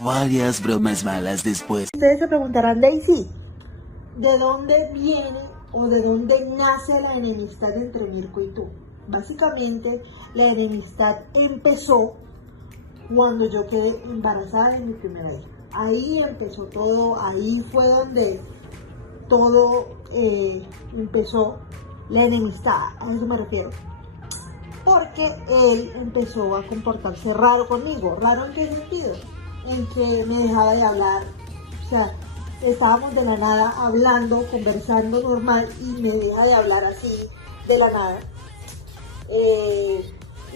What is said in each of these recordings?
Varias bromas malas después. Ustedes se preguntarán, Daisy, ¿de dónde viene o de dónde nace la enemistad entre Mirko y tú? Básicamente, la enemistad empezó cuando yo quedé embarazada de mi primera hija. Ahí empezó todo, ahí fue donde todo empezó la enemistad, a eso me refiero. Porque él empezó a comportarse raro conmigo. ¿Raro en qué sentido? En que me dejaba de hablar. O sea, estábamos de la nada hablando, conversando normal y me deja de hablar así de la nada.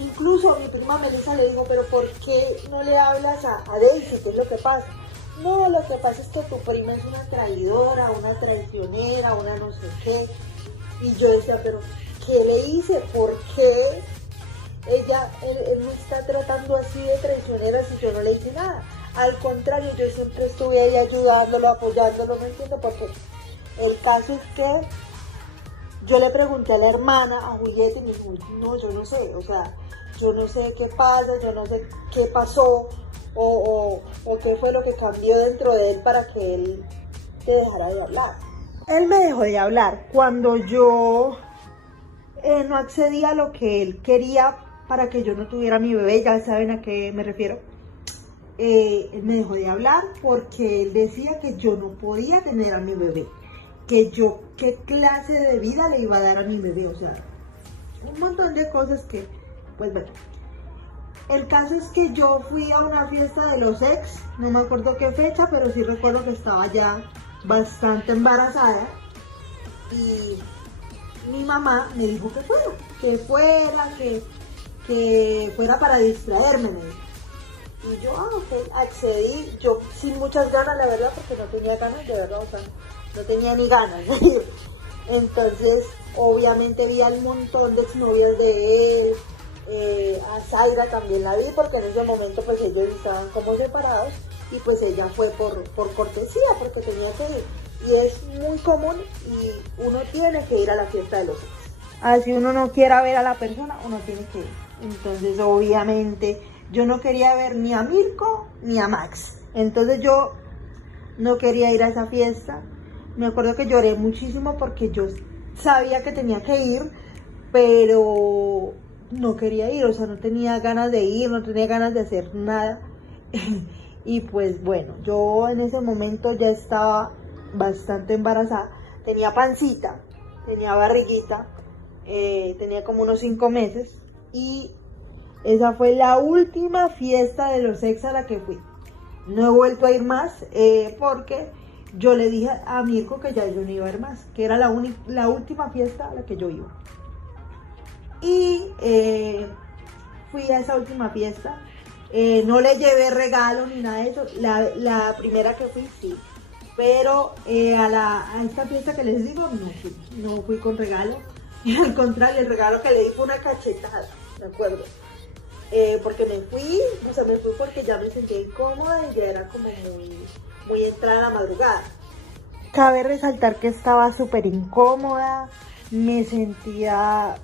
Incluso a mi prima Melissa le digo, pero ¿por qué no le hablas a Daisy? ¿Qué es lo que pasa? No, lo que pasa es que tu prima es una traidora, una traicionera, una no sé qué. Y yo decía, pero ¿qué le hice? ¿Por qué él me está tratando así de traicionera si yo no le hice nada? Al contrario, yo siempre estuve ahí ayudándolo, apoyándolo, no entiendo por qué. El caso es que yo le pregunté a la hermana, a Julieta, y me dijo, no, yo no sé, o sea, yo no sé qué pasa, yo no sé qué pasó, o qué fue lo que cambió dentro de él para que él te dejara de hablar. Él me dejó de hablar cuando yo no accedía a lo que él quería para que yo no tuviera mi bebé, ya saben a qué me refiero. Él me dejó de hablar porque él decía que yo no podía tener a mi bebé, que yo qué clase de vida le iba a dar a mi bebé, o sea, un montón de cosas que, pues bueno. El caso es que yo fui a una fiesta de los ex, no me acuerdo qué fecha, pero sí recuerdo que estaba ya bastante embarazada y mi mamá me dijo que fuera para distraerme, me dijo. Y yo, ok, accedí, yo sin muchas ganas, la verdad, porque no tenía ganas, de verdad, o sea, no tenía ni ganas de ir. Entonces, obviamente vi al montón de exnovias de él, a Zaira también la vi, porque en ese momento pues ellos estaban como separados, y pues ella fue por cortesía, porque tenía que ir. Y es muy común, y uno tiene que ir a la fiesta de los ex. Así uno no quiera ver a la persona, uno tiene que ir. Entonces, obviamente, yo no quería ver ni a Mirko ni a Max. Entonces yo no quería ir a esa fiesta. Me acuerdo que lloré muchísimo porque yo sabía que tenía que ir, pero no quería ir, o sea, no tenía ganas de ir, no tenía ganas de hacer nada. Y pues bueno, yo en ese momento ya estaba bastante embarazada, tenía pancita, tenía barriguita, tenía como unos 5 meses y esa fue la última fiesta de los ex a la que fui. No he vuelto a ir más porque yo le dije a Mirko que ya yo no iba a ir más, que era la última fiesta a la que yo iba. Y fui a esa última fiesta. No le llevé regalo ni nada de eso. La primera que fui, sí. Pero a esta fiesta que les digo, no fui con regalo. Y al contrario, el regalo que le di fue una cachetada, me acuerdo. Porque me fui porque ya me sentía incómoda y ya era como muy entrada la madrugada. Cabe resaltar que estaba súper incómoda, me sentía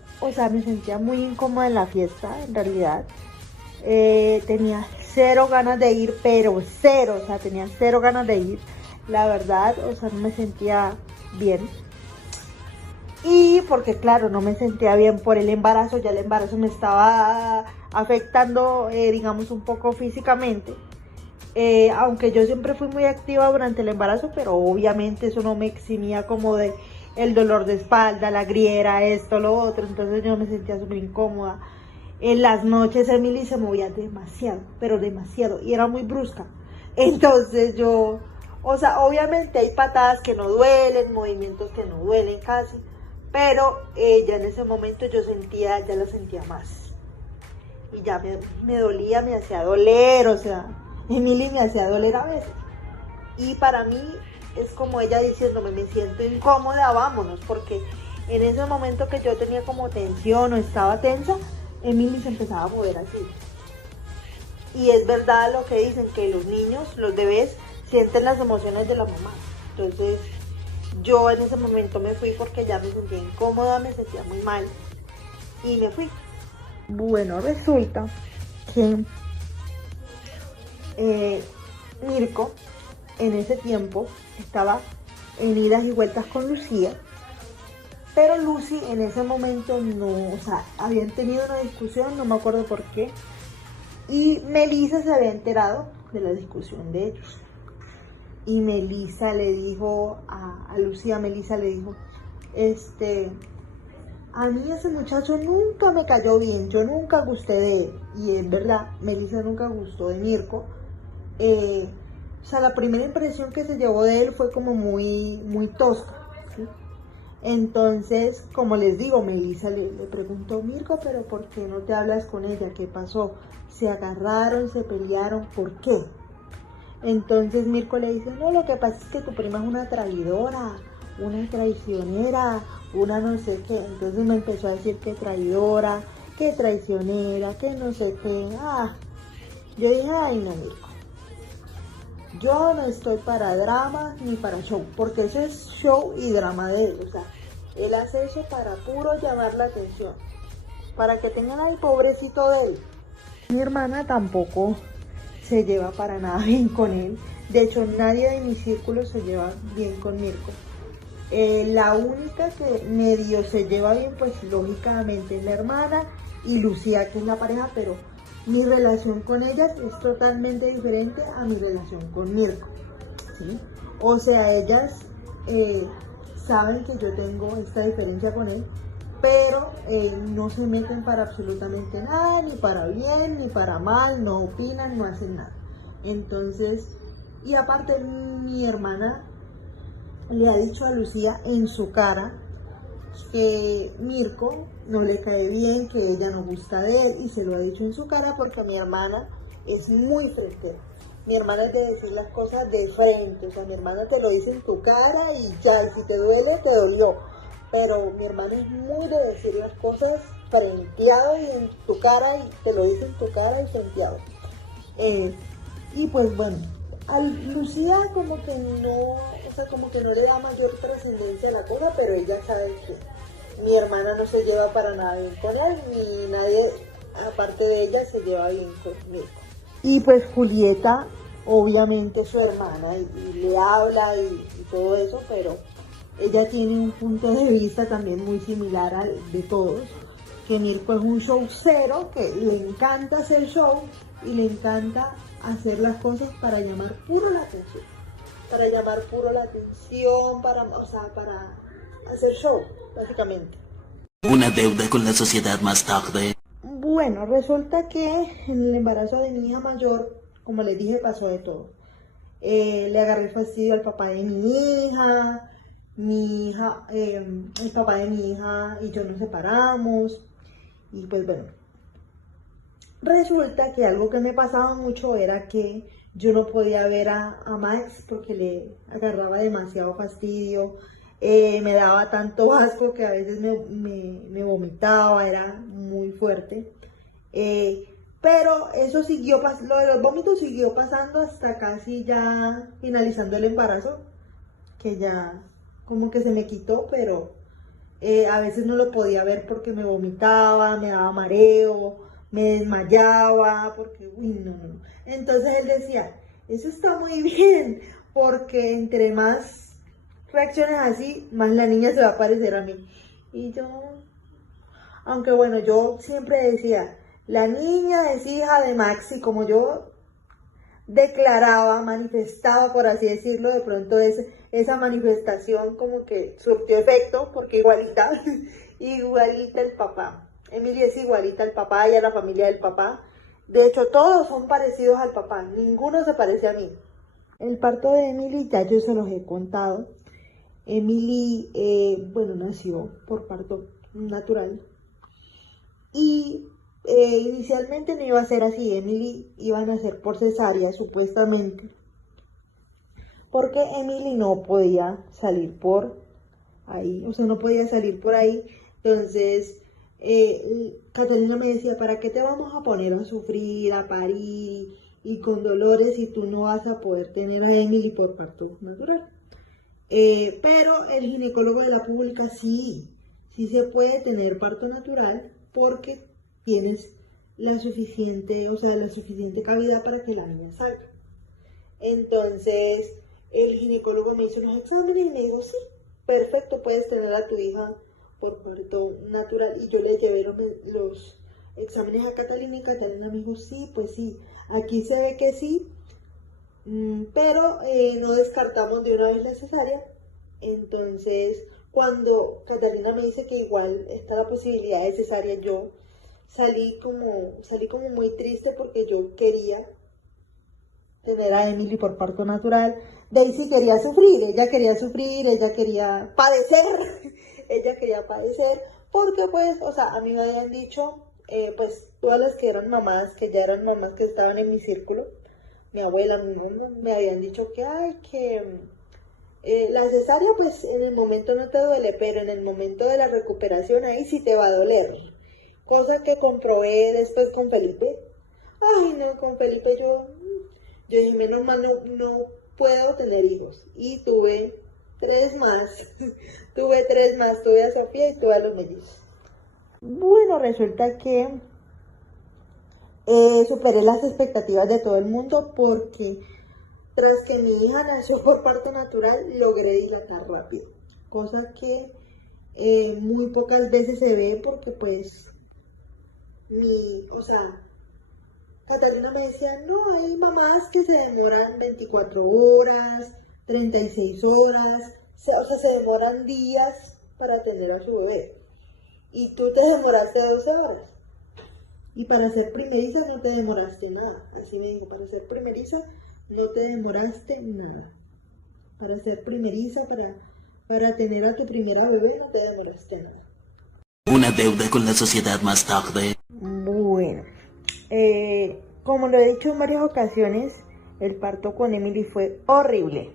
muy incómoda en la fiesta, en realidad. Tenía cero ganas de ir, pero cero, o sea, tenía cero ganas de ir, la verdad, o sea, no me sentía bien. Y porque claro, no me sentía bien por el embarazo, ya el embarazo me estaba afectando, digamos, un poco físicamente. Aunque yo siempre fui muy activa durante el embarazo, pero obviamente eso no me eximía como de el dolor de espalda, la griera, esto, lo otro. Entonces yo me sentía súper incómoda. En las noches Emily se movía demasiado, pero demasiado, y era muy brusca. Entonces yo, o sea, obviamente hay patadas que no duelen, movimientos que no duelen casi, pero ya en ese momento ya la sentía más. Y ya me dolía, me hacía doler, o sea, Emily me hacía doler a veces. Y para mí es como ella diciéndome, me siento incómoda, vámonos, porque en ese momento que yo tenía como tensión o estaba tensa, Emily se empezaba a mover así. Y es verdad lo que dicen, que los niños, los bebés, sienten las emociones de la mamá. Entonces yo en ese momento me fui porque ya me sentía incómoda, me sentía muy mal y me fui. Bueno, resulta que Mirko en ese tiempo estaba en idas y vueltas con Lucía, pero Lucy en ese momento no, o sea, habían tenido una discusión, no me acuerdo por qué, y Melissa se había enterado de la discusión de ellos. Y Melissa le dijo a Lucía, Melissa le dijo, a mí ese muchacho nunca me cayó bien, yo nunca gusté de él. Y es verdad, Melissa nunca gustó de Mirko. O sea, la primera impresión que se llevó de él fue como muy tosca, ¿sí? Entonces, como les digo, Melissa le preguntó, Mirko, pero ¿por qué no te hablas con ella? ¿Qué pasó? ¿Se agarraron, se pelearon? ¿Por qué? Entonces Mirko le dice, no, lo que pasa es que tu prima es una traidora, una traicionera, una no sé qué. Entonces me empezó a decir que traidora, que traicionera, que no sé qué. Yo dije, ay no, Mirko, yo no estoy para drama ni para show, porque eso es show y drama de él. O sea, él hace eso para puro llamar la atención, para que tengan al pobrecito de él. Mi hermana tampoco se lleva para nada bien con él. De hecho, nadie de mi círculo se lleva bien con Mirko. La única que medio se lleva bien, pues lógicamente es la hermana y Lucía, que es la pareja, pero mi relación con ellas es totalmente diferente a mi relación con Mirko, ¿sí? O sea, ellas saben que yo tengo esta diferencia con él, pero no se meten para absolutamente nada, ni para bien, ni para mal, no opinan, no hacen nada. Entonces, y aparte mi hermana le ha dicho a Lucía en su cara que Mirko no le cae bien, que ella no gusta de él, y se lo ha dicho en su cara porque mi hermana es muy frentera. Mi hermana es de decir las cosas de frente, o sea, mi hermana te lo dice en tu cara y ya, y si te duele, te dolió. Pero mi hermana es muy de decir las cosas frenteado y en tu cara, y te lo dice en tu cara y frenteado. Y pues bueno, a Lucía como que no, o sea, como que no le da mayor trascendencia a la cosa, pero ella sabe que mi hermana no se lleva para nada bien con él, ni nadie aparte de ella se lleva bien conmigo. Y pues Julieta, obviamente su hermana, y le habla y todo eso, pero ella tiene un punto de vista también muy similar al de todos, que Mirko es un showcero, que le encanta hacer show y le encanta hacer las cosas para llamar puro la atención, o sea, para hacer show, básicamente. Una deuda con la sociedad más tarde. Bueno, resulta que en el embarazo de mi hija mayor, como les dije, pasó de todo. Le agarré el fastidio al papá de mi hija, el papá de mi hija y yo nos separamos, y pues bueno, resulta que algo que me pasaba mucho era que yo no podía ver a Max porque le agarraba demasiado fastidio, me daba tanto asco que a veces me vomitaba, era muy fuerte. Pero eso siguió, lo de los vómitos siguió pasando hasta casi ya finalizando el embarazo, que ya como que se me quitó, pero a veces no lo podía ver porque me vomitaba, me daba mareo, me desmayaba, porque, uy, no. Entonces él decía, eso está muy bien, porque entre más reacciones así, más la niña se va a parecer a mí. Y yo, aunque bueno, yo siempre decía, la niña es hija de Max, y como yo declaraba, manifestaba, por así decirlo, de pronto esa manifestación como que surtió efecto, porque igualita, igualita el papá. Emily es igualita al papá y a la familia del papá. De hecho, todos son parecidos al papá, ninguno se parece a mí. El parto de Emily ya yo se los he contado. Emily, bueno, nació por parto natural. Y inicialmente no iba a ser así, Emily iba a nacer por cesárea supuestamente, porque Emily no podía salir por ahí, o sea, no podía salir por ahí. Entonces, Catalina me decía, ¿para qué te vamos a poner a sufrir, a parir y con dolores si tú no vas a poder tener a Emily por parto natural? Pero el ginecólogo de la pública sí se puede tener parto natural porque tienes la suficiente cavidad para que la niña salga. Entonces el ginecólogo me hizo unos exámenes y me dijo, sí, perfecto, puedes tener a tu hija por parto natural. Y yo le llevé los exámenes a Catalina y Catalina me dijo, sí, pues sí, aquí se ve que sí, pero no descartamos de una vez la cesárea. Entonces, cuando Catalina me dice que igual está la posibilidad de cesárea, yo salí como muy triste porque yo quería tener a Emily por parto natural. Daisy quería sufrir, ella quería padecer, ella quería padecer, porque pues, o sea, a mí me habían dicho, pues todas las que eran mamás, que ya eran mamás que estaban en mi círculo, mi abuela, mi mamá, me habían dicho que, la cesárea pues en el momento no te duele, pero en el momento de la recuperación ahí sí te va a doler. Cosa que comprobé después con Felipe. Ay, no, con Felipe yo dije, menos mal no puedo tener hijos. Y tuve 3 más. Tuve a Sofía y tuve a los mellizos. Bueno, resulta que superé las expectativas de todo el mundo porque tras que mi hija nació por parto natural, logré dilatar rápido. Cosa que muy pocas veces se ve porque pues, Catalina me decía, no, hay mamás que se demoran 24 horas, 36 horas, se demoran días para tener a su bebé. Y tú te demoraste 12 horas. Y para ser primeriza no te demoraste nada. Así me dijo, para ser primeriza no te demoraste nada. Para ser primeriza, para tener a tu primera bebé no te demoraste nada. Una deuda con la sociedad más tarde. Bueno, como lo he dicho en varias ocasiones, el parto con Emily fue horrible.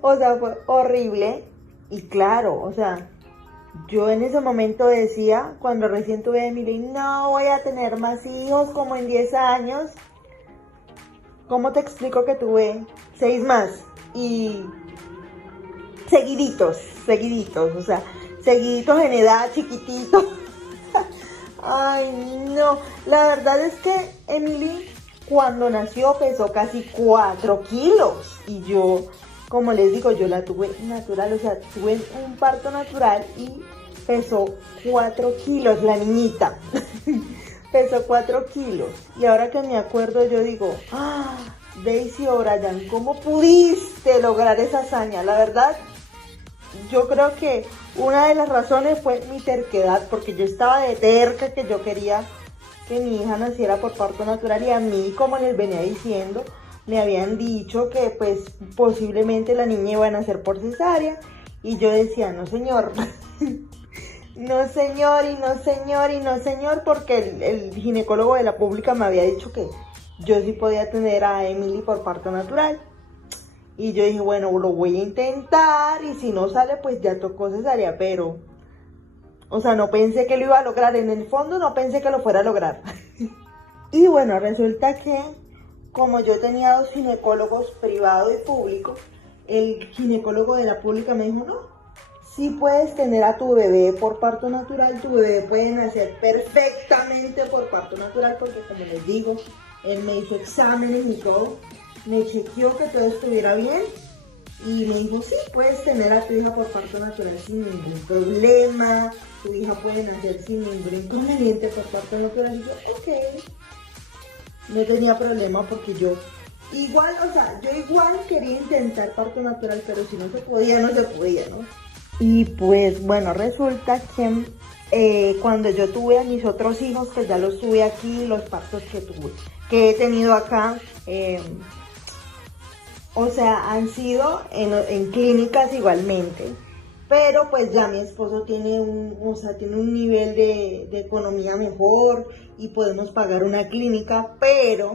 O sea, fue horrible. Y claro, o sea, yo en ese momento decía, cuando recién tuve a Emily, no voy a tener más hijos como en 10 años. ¿Cómo te explico que tuve 6 más? Y seguiditos, o sea, seguiditos en edad, chiquititos. Ay, no, la verdad es que Emily cuando nació pesó casi 4 kilos y yo, como les digo, yo la tuve natural, o sea, tuve un parto natural y pesó 4 kilos la niñita, pesó 4 kilos y ahora que me acuerdo yo digo, Daisy o Brian, ¿cómo pudiste lograr esa hazaña? La verdad, yo creo que una de las razones fue mi terquedad, porque yo estaba de terca que yo quería que mi hija naciera por parto natural y a mí, como les venía diciendo, me habían dicho que pues posiblemente la niña iba a nacer por cesárea y yo decía, no señor, no señor y no señor y no señor, porque el ginecólogo de la pública me había dicho que yo sí podía tener a Emily por parto natural. Y yo dije, bueno, lo voy a intentar y si no sale, pues ya tocó cesárea, pero, o sea, no pensé que lo iba a lograr, en el fondo no pensé que lo fuera a lograr. Y bueno, resulta que como yo tenía 2 ginecólogos, privado y público, el ginecólogo de la pública me dijo, no, sí puedes tener a tu bebé por parto natural, tu bebé puede nacer perfectamente por parto natural, porque como les digo, él me hizo exámenes y todo. Me chequeó que todo estuviera bien y me dijo, sí, puedes tener a tu hija por parto natural sin ningún problema, tu hija puede nacer sin ningún inconveniente por parto natural. Y yo, ok, no tenía problema porque yo igual quería intentar parto natural, pero si no se podía, no se podía, ¿no? Y pues bueno, resulta que cuando yo tuve a mis otros hijos, que ya los tuve aquí, los partos que he tenido acá, o sea, han sido en clínicas igualmente, pero pues ya mi esposo tiene un nivel de economía mejor y podemos pagar una clínica, pero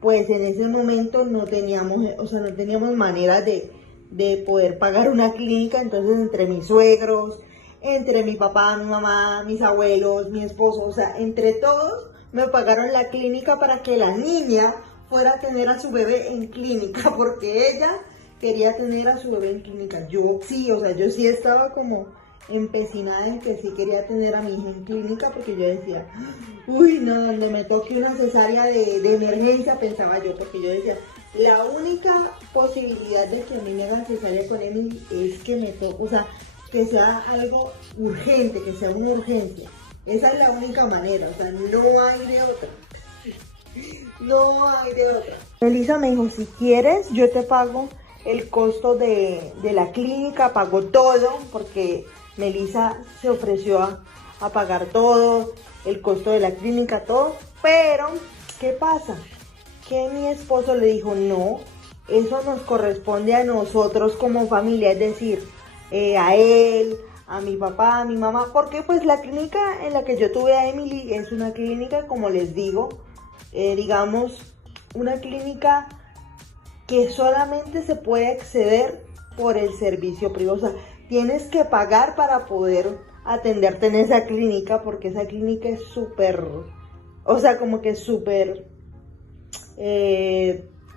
pues en ese momento no teníamos manera de poder pagar una clínica. Entonces entre mis suegros, entre mi papá, mi mamá, mis abuelos, mi esposo, o sea, entre todos me pagaron la clínica para que la niña fuera a tener a su bebé en clínica, porque ella quería tener a su bebé en clínica. Yo sí estaba como empecinada en que sí quería tener a mi hija en clínica, porque yo decía, uy, no, donde me toque una cesárea de emergencia, pensaba yo, porque yo decía, La única posibilidad de que a mí me hagan cesárea con Emily es que me toque, o sea, que sea algo urgente, que sea una urgencia. Esa es la única manera, o sea, no hay de otra. No hay de otra. Melissa me dijo, si quieres, yo te pago el costo de la clínica, pago todo, porque Melissa se ofreció a pagar todo, el costo de la clínica, todo. Pero, ¿qué pasa? Que mi esposo le dijo, no, eso nos corresponde a nosotros como familia, es decir, a él, a mi papá, a mi mamá, porque pues la clínica en la que yo tuve a Emily es una clínica, como les digo, digamos, una clínica que solamente se puede acceder por el servicio privado. O sea, tienes que pagar para poder atenderte en esa clínica, porque esa clínica es súper, o sea, como que súper,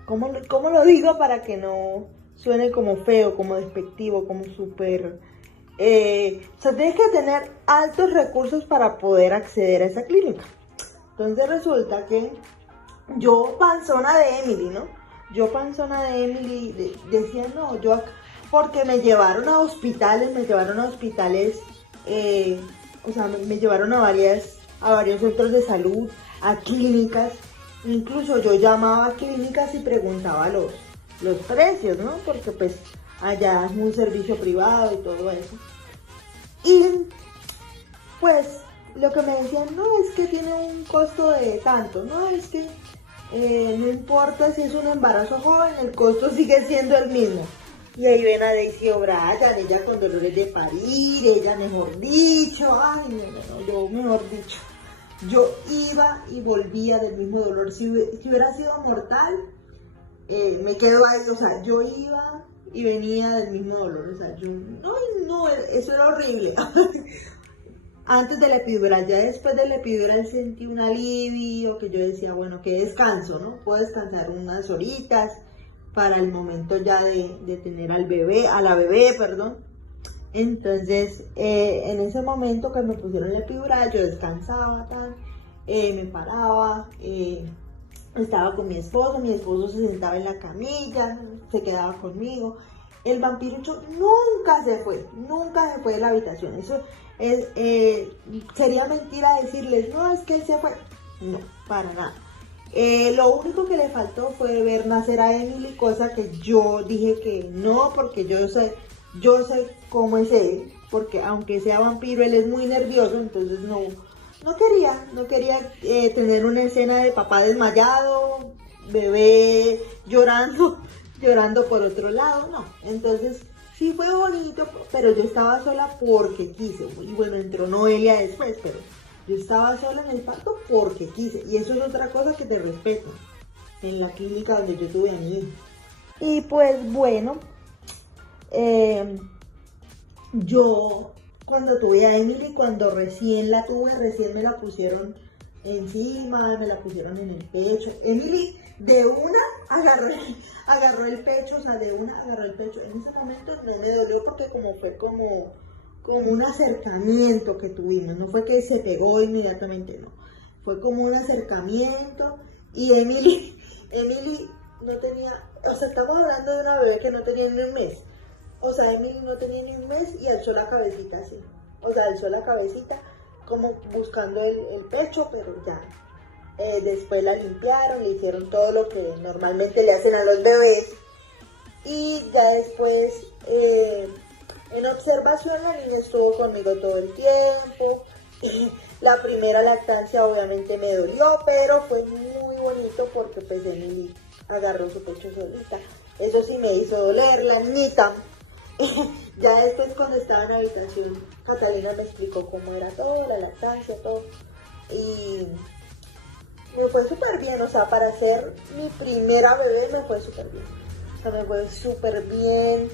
¿cómo lo digo para que no suene como feo, como despectivo, como súper... o sea, tienes que tener altos recursos para poder acceder a esa clínica. Entonces resulta que yo, panzona de Emily, ¿no? Yo, panzona de Emily, decía, no, yo acá, porque me llevaron a hospitales, o sea, me llevaron a varios centros de salud, a clínicas. Incluso yo llamaba a clínicas y preguntaba los precios, ¿no? Porque pues allá es un servicio privado y todo eso. Y pues lo que me decían, no, es que tiene un costo de tanto, no, es que no importa si es un embarazo joven, el costo sigue siendo el mismo. Y ahí ven a Daisy O'Brien, ella con dolores de parir, ella mejor dicho, ay, no, yo mejor dicho. Yo iba y volvía del mismo dolor. Si hubiera sido mortal, me quedo ahí, o sea, yo iba y venía del mismo dolor, o sea, yo, no, eso era horrible. Antes de la epidural, ya después de la epidural sentí un alivio, que yo decía, bueno, que descanso, ¿no? Puedo descansar unas horitas para el momento ya de tener a la bebé, perdón. Entonces, en ese momento que me pusieron la epidural, yo descansaba, me paraba, estaba con mi esposo se sentaba en la camilla, se quedaba conmigo. El vampirucho nunca se fue de la habitación. Eso es, sería mentira decirles, no, es que él se fue. No, para nada. Lo único que le faltó fue ver nacer a Emily, cosa que yo dije que no, porque yo sé cómo es él, porque aunque sea vampiro, él es muy nervioso, entonces no quería tener una escena de papá desmayado, bebé llorando por otro lado, no. Entonces sí fue bonito, pero yo estaba sola porque quise. Y bueno, entró Noelia después, pero yo estaba sola en el parto porque quise. Y eso es otra cosa que te respeto en la clínica donde yo tuve a mi hijo. Y pues bueno, yo cuando tuve a Emily, cuando recién me la pusieron encima, me la pusieron en el pecho. Emily de una agarró el pecho, o sea, de una agarró el pecho. En ese momento no me dolió porque fue como un acercamiento que tuvimos, no fue que se pegó inmediatamente, no. Fue como un acercamiento y Emily no tenía, o sea, estamos hablando de una bebé que no tenía ni un mes. O sea, Emily no tenía ni un mes y alzó la cabecita así. O sea, alzó la cabecita como buscando el pecho, pero ya. Después la limpiaron, le hicieron todo lo que normalmente le hacen a los bebés. Y ya después, en observación, la niña estuvo conmigo todo el tiempo. Y la primera lactancia obviamente me dolió, pero fue muy bonito porque pues Emily agarró su pecho solita. Eso sí me hizo doler, la niñita. Ya después cuando estaba en la habitación, Catalina me explicó cómo era todo, la lactancia, todo. Y me fue súper bien, o sea, para ser mi primera bebé me fue súper bien. O sea, me fue súper bien.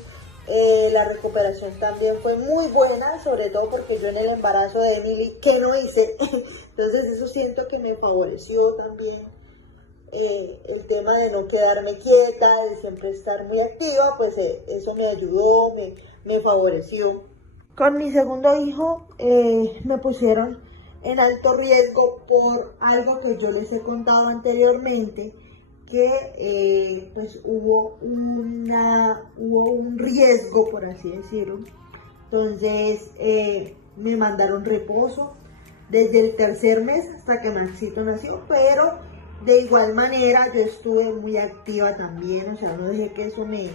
La recuperación también fue muy buena, sobre todo porque yo en el embarazo de Emily, que no hice, entonces eso siento que me favoreció también. El tema de no quedarme quieta, de siempre estar muy activa, pues eso me ayudó, me favoreció. Con mi segundo hijo me pusieron en alto riesgo por algo que yo les he contado anteriormente, que pues hubo un riesgo, por así decirlo. Entonces me mandaron reposo desde el tercer mes hasta que Maxito nació, pero de igual manera yo estuve muy activa también, o sea, no dejé que eso me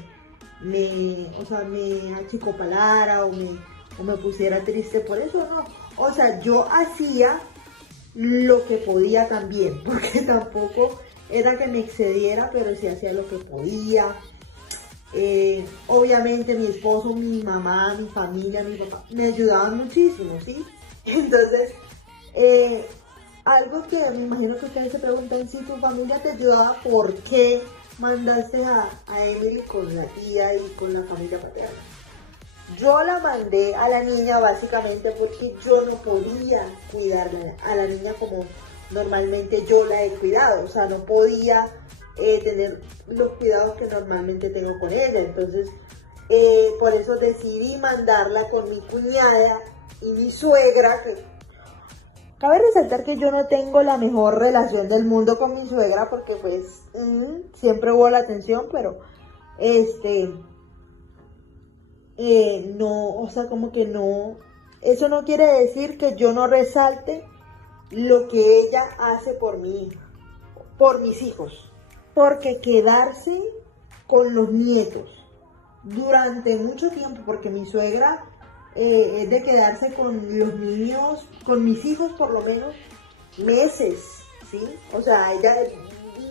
achicopalara o me pusiera triste por eso, no. O sea, yo hacía lo que podía también, porque tampoco era que me excediera, pero sí hacía lo que podía. Obviamente mi esposo, mi mamá, mi familia, mi papá me ayudaban muchísimo, ¿sí? Entonces, algo que me imagino que ustedes se preguntan, si tu familia te ayudaba, ¿por qué mandaste a Emily con la tía y con la familia paterna? Yo la mandé a la niña básicamente porque yo no podía cuidar a la niña como normalmente yo la he cuidado, o sea, no podía tener los cuidados que normalmente tengo con ella. Entonces, por eso decidí mandarla con mi cuñada y mi suegra, que cabe resaltar que yo no tengo la mejor relación del mundo con mi suegra porque pues siempre hubo la atención, pero no, o sea, como que no, eso no quiere decir que yo no resalte lo que ella hace por mi hija, por mis hijos, porque quedarse con los nietos durante mucho tiempo, porque mi suegra es de quedarse con los niños, con mis hijos por lo menos, meses, ¿sí? O sea, ella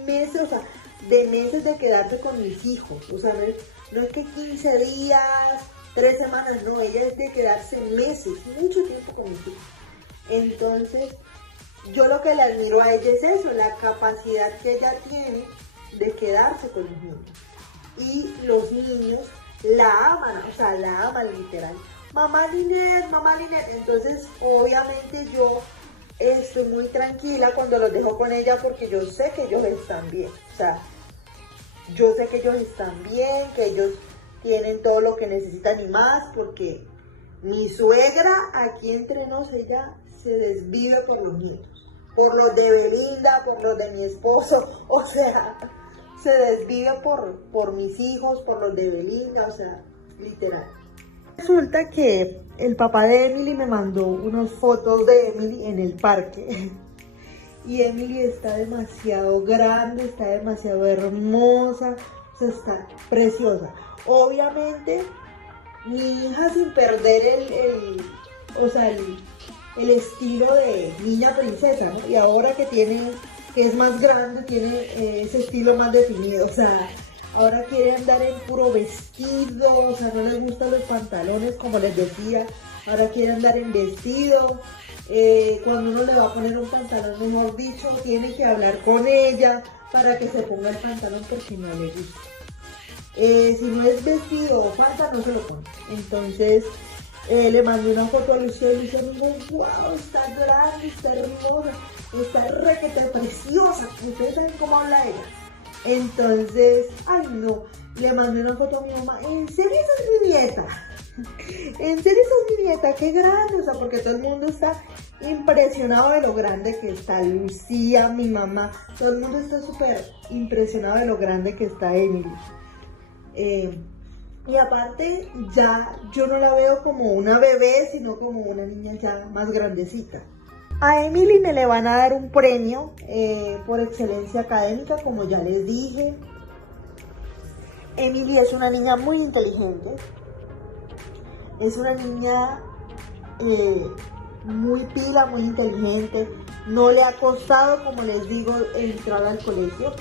meses, o sea, de meses de quedarse con mis hijos, o sea, no es que 15 días, 3 semanas, no, ella es de quedarse meses, mucho tiempo con mis hijos. Entonces, yo lo que le admiro a ella es eso, la capacidad que ella tiene de quedarse con los niños. Y los niños la aman, o sea, la aman literal. Mamá Linet, mamá Linet. Entonces, obviamente yo estoy muy tranquila cuando los dejo con ella porque yo sé que ellos están bien. O sea, yo sé que ellos están bien, que ellos tienen todo lo que necesitan y más, porque mi suegra, aquí entre nos, ella se desvive por los nietos, por los de Belinda, por los de mi esposo, o sea, se desvive por mis hijos, por los de Belinda, o sea, literal. Resulta que el papá de Emily me mandó unas fotos de Emily en el parque. Y Emily está demasiado grande, está demasiado hermosa, o sea, está preciosa. Obviamente, mi hija sin perder el estilo de niña princesa, ¿no? Y ahora que es más grande, tiene ese estilo más definido, o sea, ahora quiere andar en puro vestido, o sea, no le gustan los pantalones, como les decía, ahora quiere andar en vestido. Cuando uno le va a poner un pantalón, mejor dicho, tiene que hablar con ella para que se ponga el pantalón porque no le gusta. Si no es vestido o falda, no se lo pone. Entonces le mandé una foto a Lucía y Lucía me dijo, wow, está grande, está hermosa, está requete preciosa. Ustedes saben cómo habla ella. Entonces, ay no, le mandé una foto a mi mamá, ¿en serio esa es mi nieta? ¿En serio esa es mi nieta? ¡Qué grande! O sea, porque todo el mundo está impresionado de lo grande que está Lucía, mi mamá. Todo el mundo está súper impresionado de lo grande que está Emily. Y aparte, ya yo no la veo como una bebé, sino como una niña ya más grandecita. A Emily le van a dar un premio por excelencia académica, como ya les dije. Emily es una niña muy inteligente. Es una niña muy pila, muy inteligente. No le ha costado, como les digo, entrar al colegio.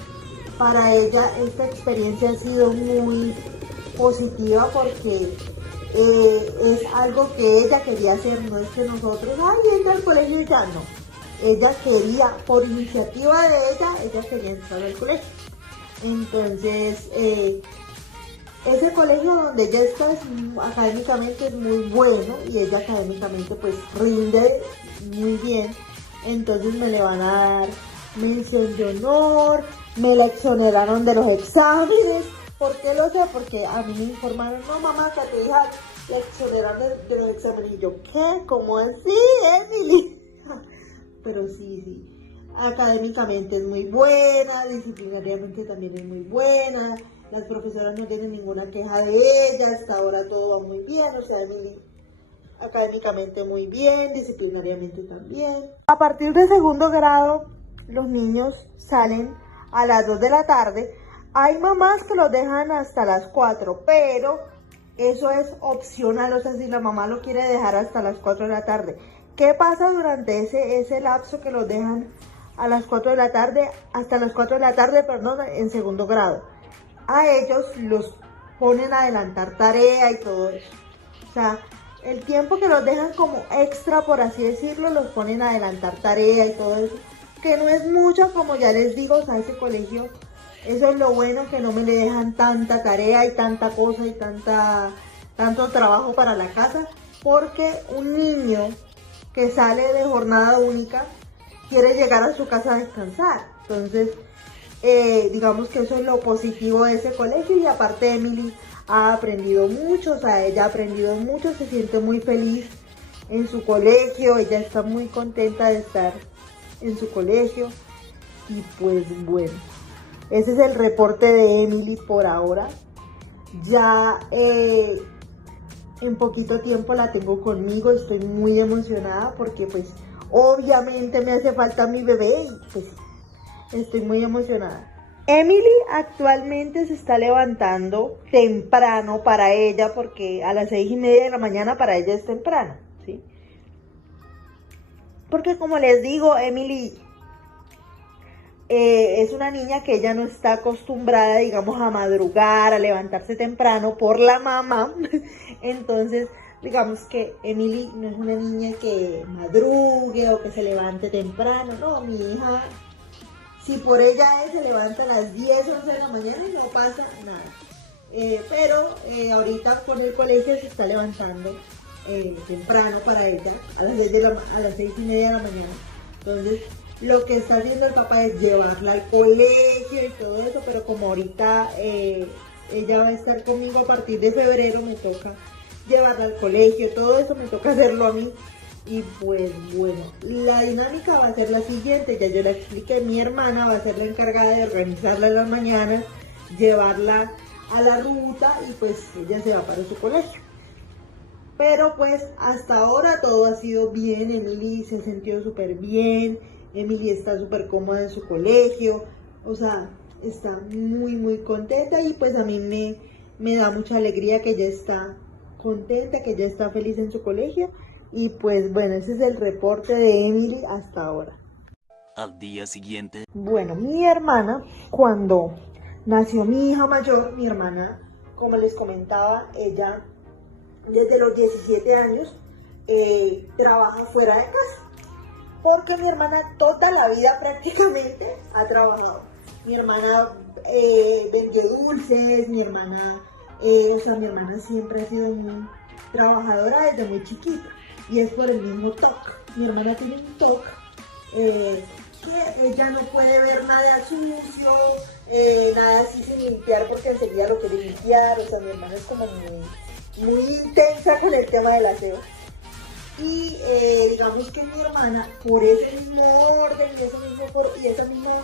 Para ella esta experiencia ha sido muy positiva porque es algo que ella quería hacer, no es que nosotros, ay, entra al colegio y ya no. Ella quería, por iniciativa de ella quería entrar al colegio. Entonces, ese colegio donde ella está académicamente es muy bueno y ella académicamente pues rinde muy bien. Entonces me le van a dar mención de honor, me la exoneraron de los exámenes. ¿Por qué lo sé? Porque a mí me informaron, no mamá, que a tu hija la exoneraron de los exámenes. Y yo, ¿qué? ¿Cómo así, Emily? Pero sí. académicamente es muy buena, disciplinariamente también es muy buena, las profesoras no tienen ninguna queja de ella, hasta ahora todo va muy bien, o sea, Emily académicamente muy bien, disciplinariamente también. A partir de segundo grado, los niños salen a las 2 de la tarde. Hay mamás que los dejan hasta las 4, pero eso es opcional, o sea, si la mamá lo quiere dejar hasta las 4 de la tarde. ¿Qué pasa durante ese lapso que los dejan a las 4 de la tarde, hasta las 4 de la tarde, perdón, en segundo grado? A ellos los ponen a adelantar tarea y todo eso. O sea, el tiempo que los dejan como extra, por así decirlo, los ponen a adelantar tarea y todo eso, que no es mucho, como ya les digo, o sea, ese colegio, eso es lo bueno, que no me le dejan tanta tarea y tanta cosa y tanto trabajo para la casa, porque un niño que sale de jornada única quiere llegar a su casa a descansar. Entonces, digamos que eso es lo positivo de ese colegio. Y aparte, Emily ha aprendido mucho, o sea, ella ha aprendido mucho, se siente muy feliz en su colegio, ella está muy contenta de estar en su colegio. Y pues bueno, ese es el reporte de Emily por ahora. Ya en poquito tiempo la tengo conmigo, estoy muy emocionada porque pues obviamente me hace falta mi bebé y pues estoy muy emocionada. Emily actualmente se está levantando temprano para ella, porque a las 6:30 de la mañana para ella es temprano, ¿sí? Porque como les digo, Emily es una niña que ella no está acostumbrada, digamos, a madrugar, a levantarse temprano por la mamá. Entonces, digamos que Emily no es una niña que madrugue o que se levante temprano. No, mi hija, si por ella se levanta a las 10, 11 de la mañana y no pasa nada. Pero ahorita con el colegio se está levantando temprano para ella, a las 6:30 de la mañana. Entonces, lo que está haciendo el papá es llevarla al colegio y todo eso, pero como ahorita ella va a estar conmigo a partir de febrero, me toca llevarla al colegio, todo eso me toca hacerlo a mí. Y pues bueno, la dinámica va a ser la siguiente, ya yo la expliqué, mi hermana va a ser la encargada de organizarla en las mañanas, llevarla a la ruta y pues ella se va para su colegio. Pero pues hasta ahora todo ha sido bien, Emily se sintió súper bien, Emily está súper cómoda en su colegio, o sea, está muy contenta y pues a mí me da mucha alegría que ella está contenta, que ella está feliz en su colegio. Y pues bueno, ese es el reporte de Emily hasta ahora. Al día siguiente. Bueno, mi hermana, cuando nació mi hija mayor, mi hermana, como les comentaba, ella desde los 17 años trabaja fuera de casa. Porque mi hermana toda la vida prácticamente ha trabajado. Mi hermana vendió dulces, mi hermana siempre ha sido muy trabajadora desde muy chiquita. Y es por el mismo TOC. Mi hermana tiene un TOC que ella no puede ver nada sucio, nada así sin limpiar porque enseguida lo quiere limpiar. O sea, mi hermana es como muy intensa con el tema del aseo. Y digamos que mi hermana, por ese mismo orden y esa misma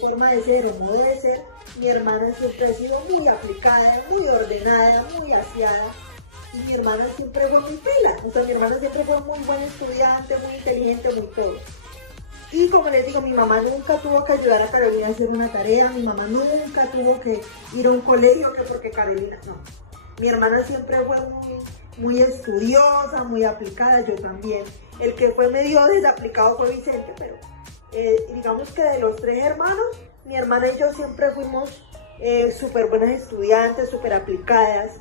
forma de ser o modo de ser, mi hermana siempre ha sido muy aplicada, muy ordenada, muy aseada. Y mi hermana siempre fue muy pila, o sea, mi hermana siempre fue muy buena estudiante, muy inteligente, muy todo. Y como les digo, mi mamá nunca tuvo que ayudar a Carolina a hacer una tarea, mi mamá nunca tuvo que ir a un colegio, que porque Carolina, no. Mi hermana siempre fue muy estudiosa, muy aplicada, yo también. El que fue medio desaplicado fue Vicente, pero digamos que de los 3 hermanos, mi hermana y yo siempre fuimos súper buenas estudiantes, súper aplicadas.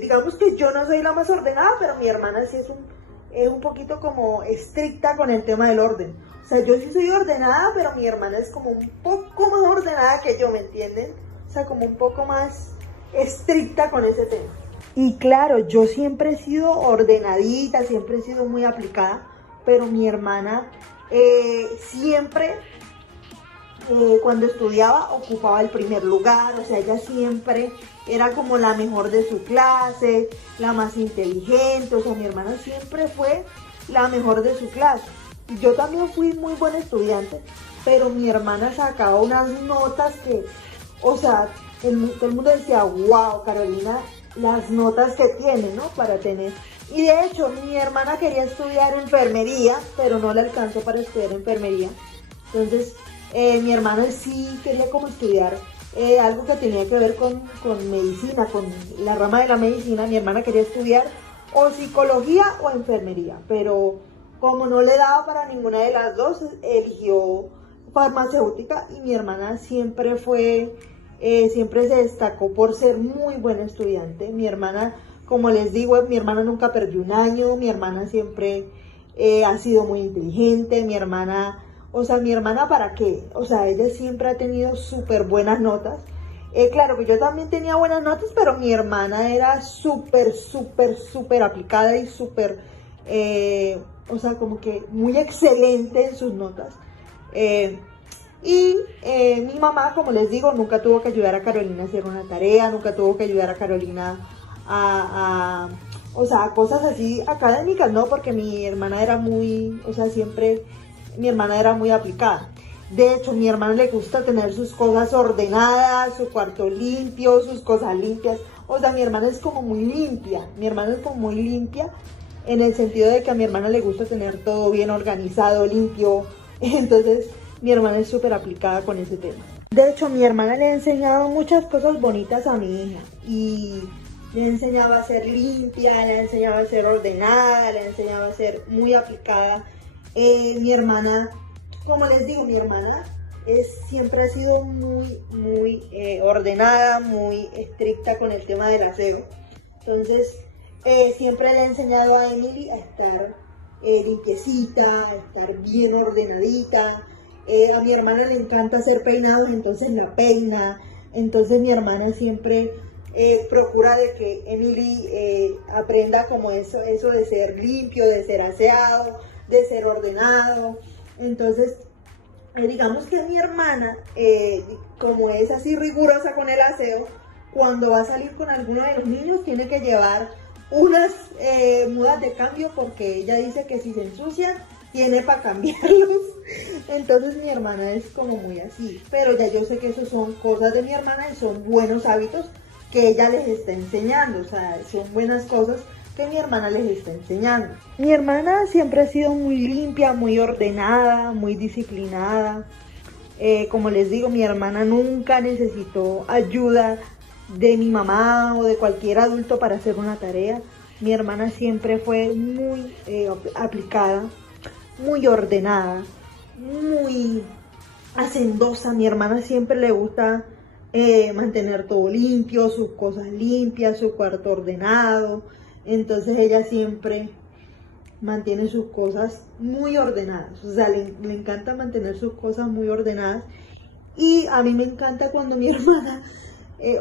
Digamos que yo no soy la más ordenada, pero mi hermana sí es un poquito como estricta con el tema del orden. O sea, yo sí soy ordenada, pero mi hermana es como un poco más ordenada que yo, ¿me entienden? O sea, como un poco más estricta con ese tema. Y claro, yo siempre he sido ordenadita, siempre he sido muy aplicada, pero mi hermana siempre, cuando estudiaba, ocupaba el primer lugar. O sea, ella siempre era como la mejor de su clase, la más inteligente. O sea, mi hermana siempre fue la mejor de su clase. yo también fui muy buen estudiante, pero mi hermana sacaba unas notas que, o sea, todo el mundo decía, wow, Carolina, las notas que tiene, ¿no? Para tener. Y de hecho, mi hermana quería estudiar enfermería, pero no le alcanzó para estudiar enfermería. Entonces, mi hermana sí quería como estudiar algo que tenía que ver con medicina, con la rama de la medicina. Mi hermana quería estudiar o psicología o enfermería, pero como no le daba para ninguna de las dos, eligió farmacéutica y mi hermana siempre siempre se destacó por ser muy buena estudiante. Mi hermana, como les digo, mi hermana nunca perdió un año, mi hermana siempre ha sido muy inteligente, mi hermana, o sea, mi hermana ¿para qué? O sea, ella siempre ha tenido súper buenas notas. Claro que yo también tenía buenas notas, pero mi hermana era súper aplicada y o sea, como que muy excelente en sus notas. Mi mamá, como les digo, nunca tuvo que ayudar a Carolina a hacer una tarea, nunca tuvo que ayudar a Carolina o sea, a cosas así académicas, no, porque mi hermana era muy, o sea, siempre mi hermana era muy aplicada. De hecho, a mi hermana le gusta tener sus cosas ordenadas, su cuarto limpio, sus cosas limpias. O sea, mi hermana es como muy limpia, mi hermana es como muy limpia en el sentido de que a mi hermana le gusta tener todo bien organizado, limpio. Entonces, mi hermana es súper aplicada con ese tema. De hecho, mi hermana le ha enseñado muchas cosas bonitas a mi hija y le ha enseñado a ser limpia, le ha enseñado a ser ordenada, le ha enseñado a ser muy aplicada. Mi hermana, como les digo, mi hermana siempre ha sido muy ordenada, muy estricta con el tema del aseo. Entonces, siempre le ha enseñado a Emily a estar limpiecita, a estar bien ordenadita. A mi hermana le encanta hacer peinados, entonces la peina. Entonces mi hermana siempre procura de que Emily aprenda como eso de ser limpio, de ser aseado, de ser ordenado. Entonces, digamos que mi hermana, como es así rigurosa con el aseo, cuando va a salir con alguno de los niños tiene que llevar unas mudas de cambio porque ella dice que si se ensucian tiene para cambiarlos. Entonces mi hermana es como muy así, pero ya yo sé que eso son cosas de mi hermana y son buenos hábitos que ella les está enseñando, o sea, son buenas cosas que mi hermana les está enseñando. Mi hermana siempre ha sido muy limpia, muy ordenada, muy disciplinada. Como les digo, mi hermana nunca necesitó ayuda de mi mamá o de cualquier adulto para hacer una tarea. Mi hermana siempre fue muy aplicada, muy ordenada, muy hacendosa. Mi hermana siempre le gusta mantener todo limpio, sus cosas limpias, su cuarto ordenado. Entonces ella siempre mantiene sus cosas muy ordenadas. O sea, le encanta mantener sus cosas muy ordenadas. Y a mí me encanta cuando mi hermana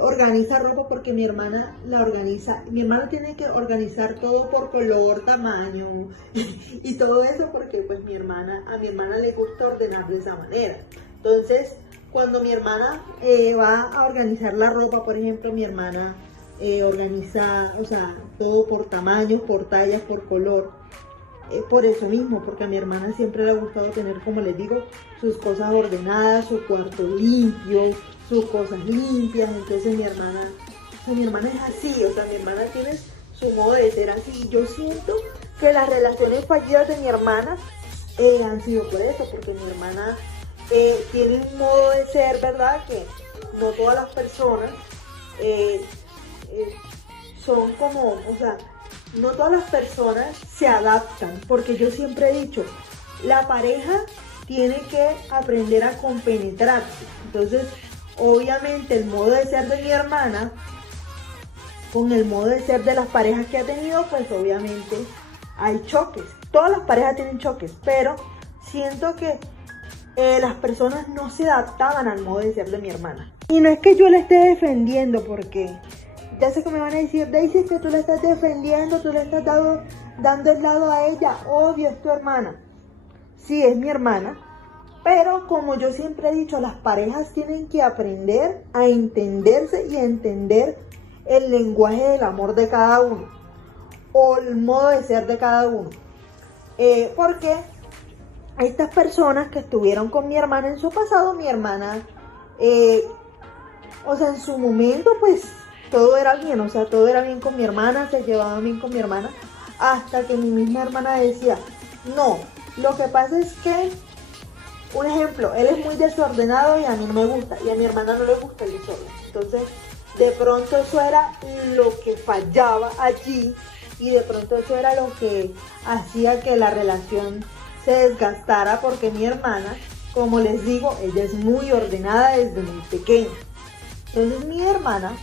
organiza ropa porque mi hermana la organiza. Mi hermana tiene que organizar todo por color, tamaño y todo eso porque pues a mi hermana le gusta ordenar de esa manera. Entonces, cuando mi hermana va a organizar la ropa, por ejemplo, mi hermana organiza, o sea, todo por tamaños, por tallas, por color. Por eso mismo, porque a mi hermana siempre le ha gustado tener, como les digo, sus cosas ordenadas, su cuarto limpio, sus cosas limpias. Entonces mi hermana es así, o sea, mi hermana tiene su modo de ser así. Yo siento que las relaciones fallidas de mi hermana han sido por eso, porque mi hermana tiene un modo de ser, ¿verdad? Que no todas las personas son como, o sea, no todas las personas se adaptan, porque yo siempre he dicho, la pareja tiene que aprender a compenetrarse. Entonces, obviamente el modo de ser de mi hermana con el modo de ser de las parejas que ha tenido, pues obviamente hay choques. Todas las parejas tienen choques, pero siento que las personas no se adaptaban al modo de ser de mi hermana. Y no es que yo la esté defendiendo, porque ya sé que me van a decir, Daisy, es que tú la estás defendiendo, tú le estás dando el lado a ella. Obvio, es tu hermana. Sí, es mi hermana. Pero como yo siempre he dicho, las parejas tienen que aprender a entenderse y a entender el lenguaje del amor de cada uno. O el modo de ser de cada uno. Porque estas personas que estuvieron con mi hermana en su pasado, mi hermana, o sea, en su momento, pues, todo era bien, o sea, todo era bien con mi hermana, se llevaba bien con mi hermana, hasta que mi misma hermana decía, no, lo que pasa es que, un ejemplo, él es muy desordenado y a mí no me gusta, y a mi hermana no le gusta el desorden. Entonces, de pronto eso era lo que fallaba allí, y de pronto eso era lo que hacía que la relación se desgastara, porque mi hermana, como les digo, ella es muy ordenada desde muy pequeña. Entonces mi hermana,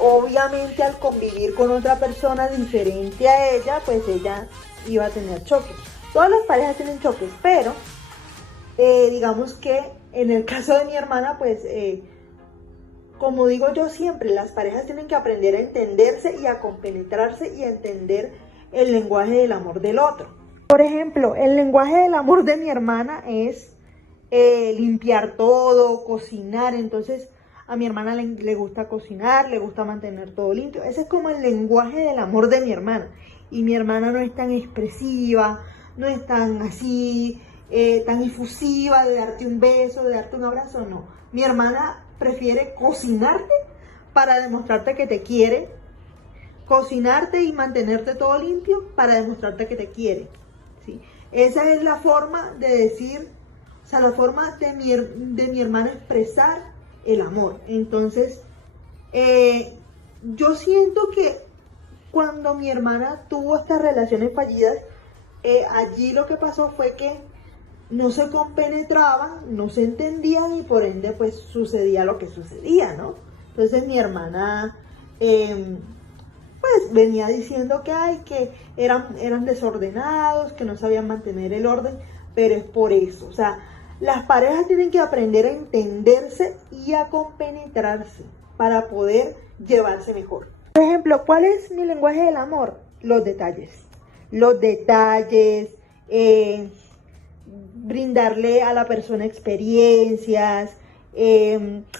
obviamente al convivir con otra persona diferente a ella, pues ella iba a tener choques. Todas las parejas tienen choques, pero digamos que en el caso de mi hermana, pues como digo yo siempre, las parejas tienen que aprender a entenderse y a compenetrarse y a entender el lenguaje del amor del otro. Por ejemplo, el lenguaje del amor de mi hermana es limpiar todo, cocinar. Entonces a mi hermana le gusta cocinar, le gusta mantener todo limpio. Ese es como el lenguaje del amor de mi hermana. Y mi hermana no es tan expresiva, no es tan así, tan efusiva de darte un beso, de darte un abrazo, no. Mi hermana prefiere cocinarte para demostrarte que te quiere, cocinarte y mantenerte todo limpio para demostrarte que te quiere, ¿sí? Esa es la forma de decir, o sea, la forma de mi hermana expresar el amor. Entonces, yo siento que cuando mi hermana tuvo estas relaciones fallidas, allí lo que pasó fue que no se compenetraban, no se entendían y por ende pues sucedía lo que sucedía, ¿no? Entonces mi hermana pues venía diciendo que eran desordenados, que no sabían mantener el orden, pero es por eso, o sea, las parejas tienen que aprender a entenderse y a compenetrarse para poder llevarse mejor. Por ejemplo, ¿cuál es mi lenguaje del amor? Los detalles. Los detalles, brindarle a la persona experiencias,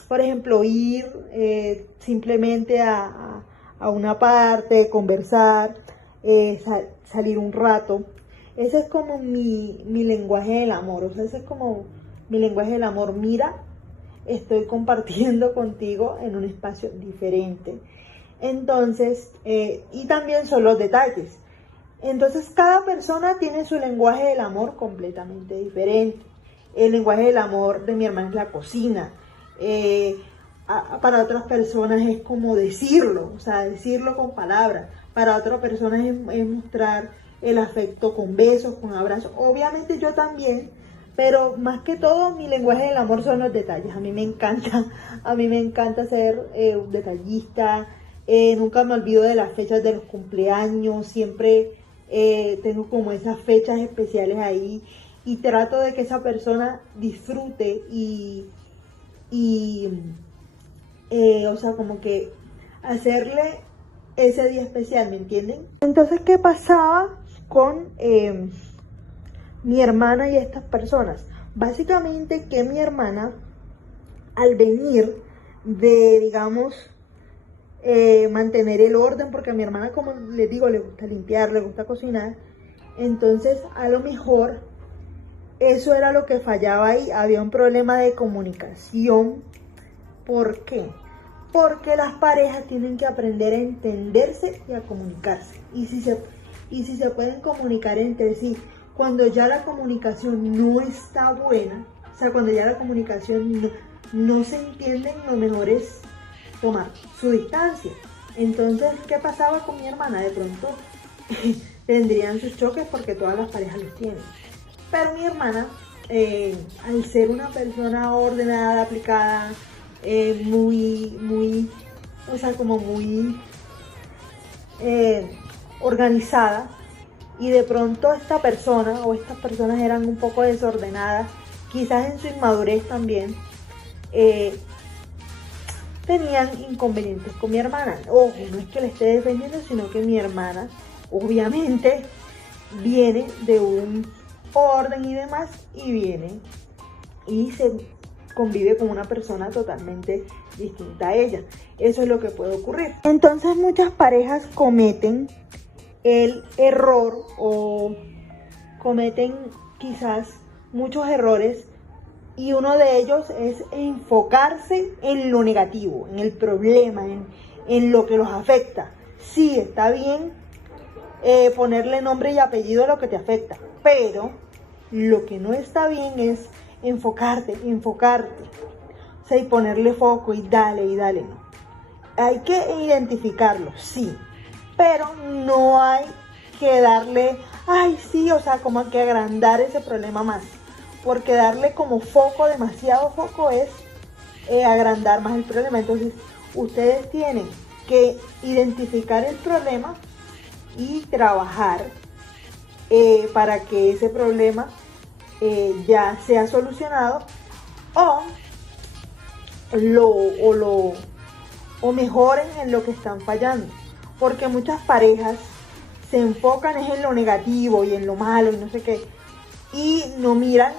por ejemplo, ir simplemente a una parte, conversar, salir un rato. Ese es como mi lenguaje del amor, o sea, ese es como mi lenguaje del amor. Mira, estoy compartiendo contigo en un espacio diferente. Entonces, y también son los detalles. Entonces, cada persona tiene su lenguaje del amor completamente diferente. El lenguaje del amor de mi hermana es la cocina. Para otras personas es como decirlo, o sea, decirlo con palabras. Para otras personas es mostrar el afecto con besos, con abrazos. Obviamente yo también, pero más que todo mi lenguaje del amor son los detalles. A mí me encanta ser detallista. Nunca me olvido de las fechas de los cumpleaños, siempre tengo como esas fechas especiales ahí y trato de que esa persona disfrute o sea, como que hacerle ese día especial, ¿me entienden? Entonces, ¿qué pasaba con mi hermana y estas personas? Básicamente que mi hermana, al venir de, digamos, mantener el orden, porque a mi hermana, como les digo, le gusta limpiar, le gusta cocinar, entonces a lo mejor eso era lo que fallaba ahí, había un problema de comunicación. ¿Por qué? Porque las parejas tienen que aprender a entenderse y a comunicarse, y si se pueden comunicar entre sí, cuando ya la comunicación no está buena, o sea, cuando ya la comunicación no se entienden, lo mejor es tomar su distancia. Entonces, ¿qué pasaba con mi hermana? De pronto tendrían sus choques porque todas las parejas los tienen. Pero mi hermana, al ser una persona ordenada, aplicada, muy, o sea, como muy organizada, y de pronto esta persona o estas personas eran un poco desordenadas, quizás en su inmadurez también, tenían inconvenientes con mi hermana. Ojo, no es que le esté defendiendo, sino que mi hermana obviamente viene de un orden y demás, y viene y se convive con una persona totalmente distinta a ella. Eso es lo que puede ocurrir. Entonces muchas parejas cometen el error o cometen quizás muchos errores y uno de ellos es enfocarse en lo negativo, en el problema, en lo que los afecta. Sí, está bien ponerle nombre y apellido a lo que te afecta, pero lo que no está bien es enfocarte, o sea, y ponerle foco y dale, no. Hay que identificarlo, sí, pero no hay que darle, ay, sí, o sea, como que agrandar ese problema más, porque darle como foco, demasiado foco, es agrandar más el problema. Entonces, ustedes tienen que identificar el problema y trabajar para que ese problema ya sea solucionado o mejoren en lo que están fallando, porque muchas parejas se enfocan en lo negativo y en lo malo y no sé qué, y no miran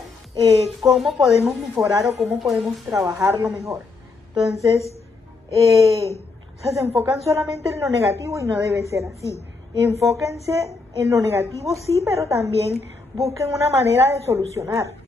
cómo podemos mejorar o cómo podemos trabajarlo mejor. Entonces, o sea, se enfocan solamente en lo negativo y no debe ser así. Enfóquense en lo negativo, sí, pero también busquen una manera de solucionar.